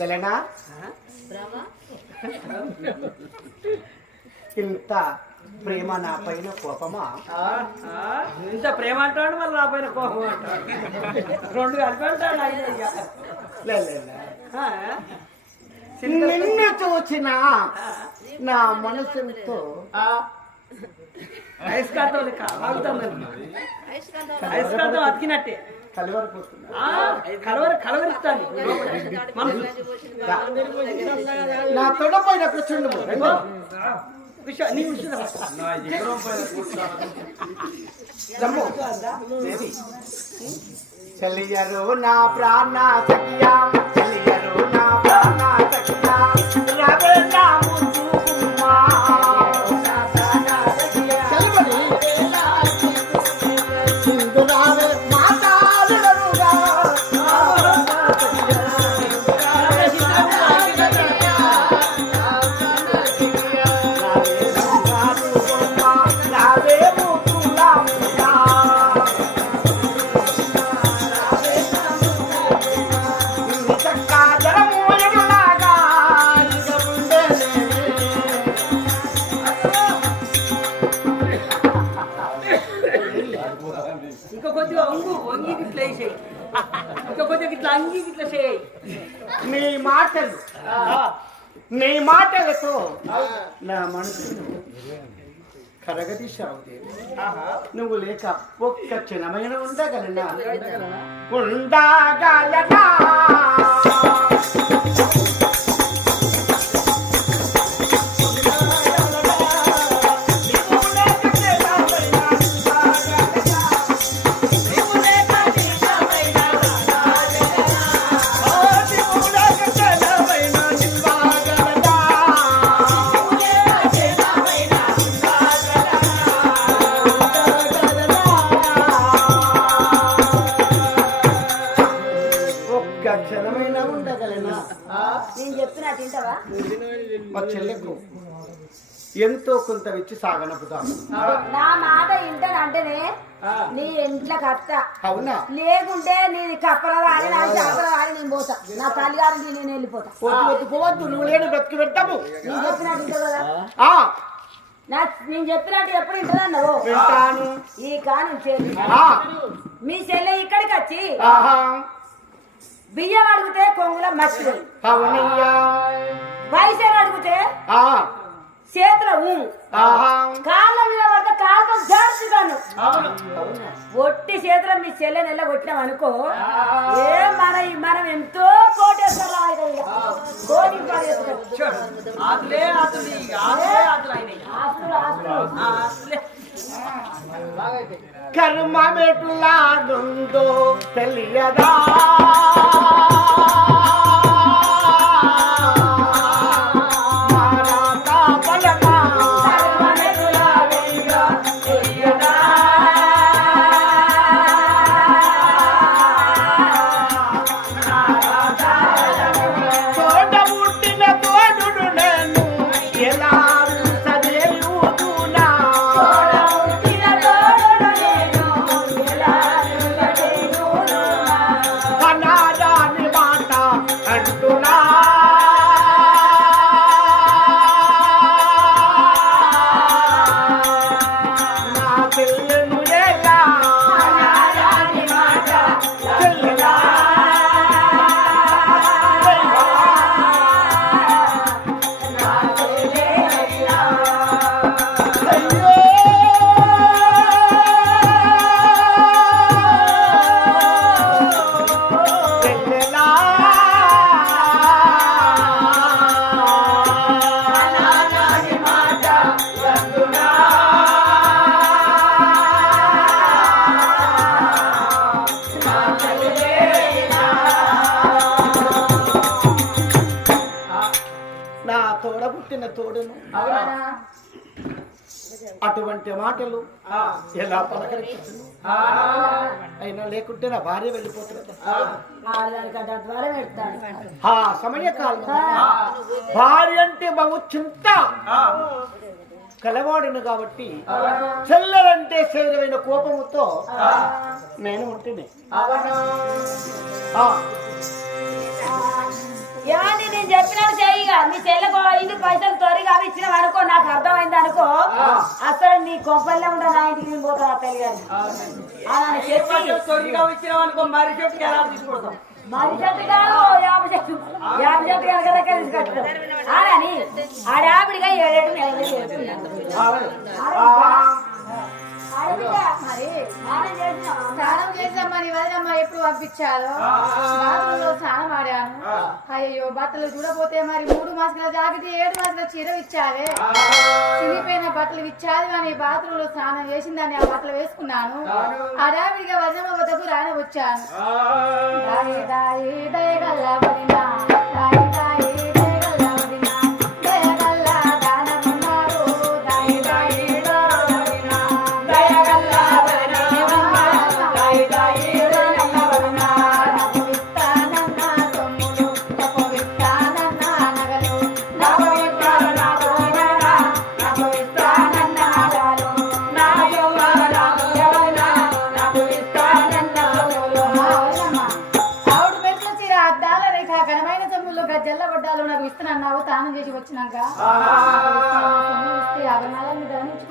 లలనా ఇంత ప్రేమ నా పైన కోపమా? ఇంత ప్రేమ అంటాడు మళ్ళీ నా పైన కోపం అంటాడు. రెండు కలిపి అంటాడు ఆయన ఇక. లే, లే, లే. ఆ, నిన్ను చూచిన నా మనసుతో ఆ, ఐస్ కాంతం లెక్క ఆగుతాం ఐస్ కాంతం అతికినట్టే. కలవర కలవరిస్తాను మనసు నా తొడ పైన కూర్చుండు నీ చెలియరు ప్రాణ సఖియా చెలియరు నా వంగి ఇట్లా అంగి ఇట్లా చేయి. నీ మాటలు. నీ మాటలతో నా మనసును కరగదీశావు. నువ్వు లేక ఒక్క క్షణమైన ఉండగలనా? ఉండగలనా? క్షణమైన ఉండగలనా? నేను చెప్తున్నా తింటావా? మా చెల్లెకు ఎంతో కొంత ఇచ్చి సాగనపుదాం నా మాట ఇంటానంటేనే నీ ఇంట్లోకి అత్త అవునా? లేకుంటే నీ కప్పల వాడి నా చేపల వాడి నేను పోతా. నా తల్లిగారికి నేను వెళ్ళిపోతా. వద్దు వద్దు పోవద్దు నువ్వు లేని బ్రతికి పెట్టము నేను చెప్పినట్టు కదా? నా నేను చెప్పినట్టు ఎప్పుడు ఇంటదన్నావు వింటాను. ఈ కాను మీ చెల్లె ఇక్కడికి వచ్చి బియ్యం అడిగితే కొంగుల అవునయ్యా పైసలు అడిగితే? చేతుల కాళ్ళ మీద పడితే కాళ్ళతో అవునా. ఒట్టి చేతుల మీ చెల్లెని వెళ్ళ కొట్టినాం అనుకో ఏ మన మనం ఎంతో కోటేశ్వరం కోటి కర్మ మెట్లాడుందో తెలియదా? తోడ పుట్టిన తోడును. అటువంటి మాటలు ఎలా పలకరించను అయినా లేకుంటే నా భార్య సమయకాలం. భార్య అంటే బహు చింత. కలవాడును కాబట్టి చెల్లెలంటే శరీరమైన కోపముతో నేను ఉంటేనే. ఆ, ఏమన్నా చెప్పినట్టు చెయ్యిగా నీ చెల్లెకు ఇంటి పైసలు త్వరగా అవి ఇచ్చిన అనుకో నాకు అర్థమైంది అనుకో అసలు నీ కొబ్బరిలో ఉండే నా ఇంటికి నేను పోతా అత్తయ్య గారు మరి చెట్టు కాదు యాభై చెట్టు. యాభై చెట్టు కనుక దగ్గర తీసుకొచ్చాం ఆడని? ఆడావిడిగా ఏడేడు నెలలు మరి స్నానం? స్నానం చేసామని వదిలమ్మ ఎప్పుడు పంపించాలో? బాత్రూంలో స్నానం ఆడాను అయ్యో బట్టలు చూడపోతే మరి మూడు మాసాల జాకెట్ ఏడు మాసాల చీర ఇచ్చావే. చిరిగిపోయిన బట్టలు ఇచ్చాది కానీ బాత్రూంలో స్నానం చేసిందని ఆ బట్టలు వేసుకున్నాను. అడావిడిగా వదిలమ్మ వద్దకు రాని వచ్చాను.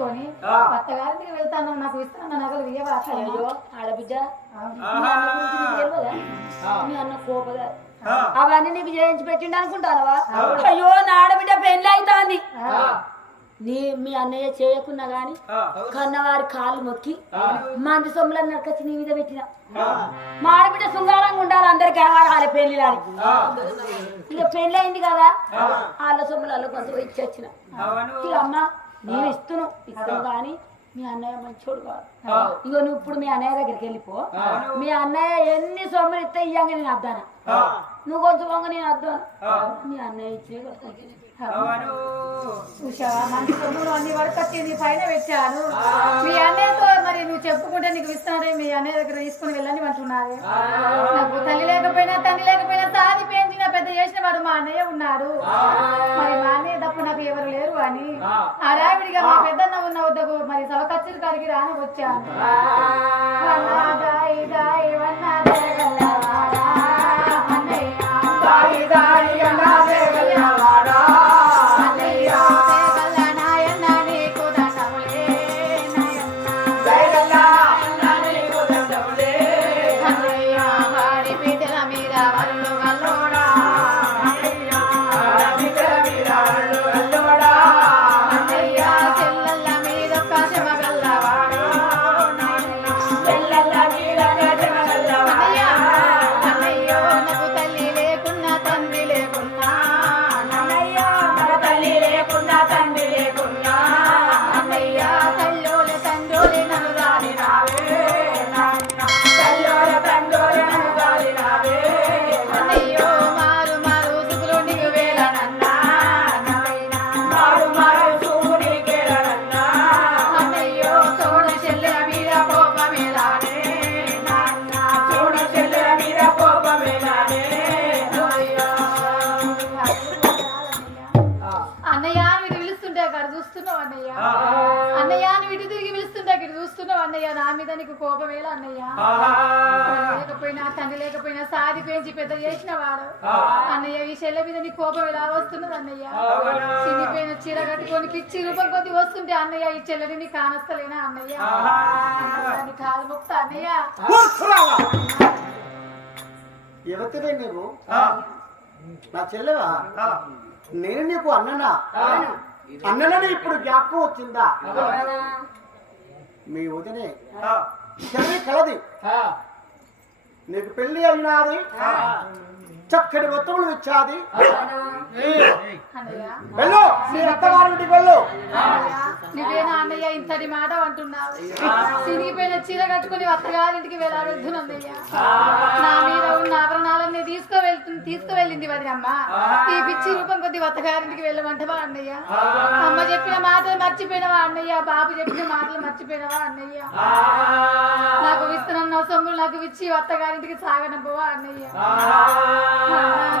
ధరించుకొని కొత్తగారికి వెళ్తాను నాకు ఇస్తున్న నగలు ఇయ్యవా? అయ్యో ఆడబిడ్డ. మీ అన్న అవన్నీ నీకు చేయించి పెట్టిండు అనుకుంటానవా? అయ్యో నా ఆడబిడ్డ పెళ్ళి అవుతాంది నీ మీ అన్నయ్య చేయకున్నా గాని కన్నవారి కాళ్ళు మొక్కి మంది సొమ్ములను నరకచ్చి నీ మీద పెట్టిన. మా ఆడబిడ్డ శృంగారంగా ఉండాలి అందరికి ఆడాలి పెళ్ళి ఇక పెళ్ళి అయింది కదా వాళ్ళ సొమ్ములలో కొంత ఇచ్చి వచ్చిన. ఇక అమ్మ నేను ఇస్తును ఇస్తాను కానీ మీ అన్నయ్య మంచోడు కాదు. ఇగో నువ్వు ఇప్పుడు మీ అన్నయ్య దగ్గరికి వెళ్ళిపో. మీ అన్నయ్య ఎన్ని సొమ్ములు ఇస్తే ఇయ్యంగా నేను అద్దాను? నువ్వు కొంచెం వంగ నేను అద్దాను? మీ అన్నయ్య ఇచ్చే మంచి సొమ్ములు అన్ని వడకట్టి నీ పైన పెట్టాను. మీ అన్నయ్యతో మరి నువ్వు చెప్పుకుంటే నీకు ఇస్తానే మీ అన్నయ్య దగ్గర తీసుకుని వెళ్ళని అంటున్నారే. నాకు తల్లి లేకపోయినా తండ్రి లేకపోయినా సాది పెంచిన పెద్ద చేసిన వాడు మా అన్నయ్య ఉన్నాడు. మరి మా అన్నయ్య తప్ప నాకు అని. అడావిడిగా మా పెద్దన్న ఉన్న వద్దకు మరి సవకచ్చరి కాడికి రాని వచ్చాను చూస్తున్నావు అన్నయ్య. అన్నయ్య అని వీటి తిరిగి పిలుస్తుంటే అక్కడ చూస్తున్నావు అన్నయ్య. నా మీద నీకు కోపమేలా అన్నయ్య? లేకపోయినా తండ్రి లేకపోయినా సాది పెంచి పెద్ద చేసిన వాడు. అన్నయ్య ఈ చెల్లె మీద నీ కోపం ఎలా వస్తున్నది అన్నయ్య? చినిపోయిన చీర కట్టుకొని పిచ్చి రూపం కొద్ది వస్తుంటే అన్నయ్య ఈ చెల్లెని నీ కానస్తలేనా అన్నయ్య? కాలు మొక్త అన్నయ్య. ఎవరివే నీవు నా చెల్లెవా? నేను నీకు అన్ననా? అన్ననని ఇప్పుడు జ్ఞాపకం వచ్చిందా? మీ వదినే. చెల్లి కలది. నీకు పెళ్ళి అయినాది చక్కటి మొత్తములు ఇచ్చాది. వెళ్ళు మీ అత్తగారింటికి వెళ్ళు. నువ్వేనా అన్నయ్య ఇంతటి మాట అంటున్నావు? చినిగిపోయిన చీర కట్టుకుని అత్తగారింటికి వెళ్ళవద్దు అన్నయ్య నా మీద ఉన్న ఆభరణాలన్నీ తీసుకువెళ్తుంది తీసుకువెళ్ళింది వదినమ్మ ఈ పిచ్చి రూపం కొద్ది అత్తగారింటికి వెళ్ళమంటవా అన్నయ్య? అమ్మ చెప్పిన మాటలు మర్చిపోయినవా అన్నయ్య? బాబు చెప్పిన మాటలు మర్చిపోయినవా అన్నయ్య? నాకు విస్తున్న సొమ్ములు నాకు ఇచ్చి అత్తగారింటికి సాగనంపవా అన్నయ్య?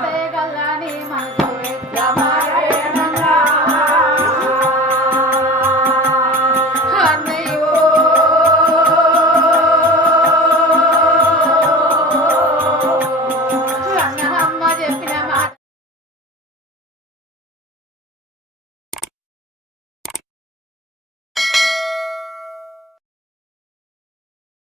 దయగల్లని మనసు.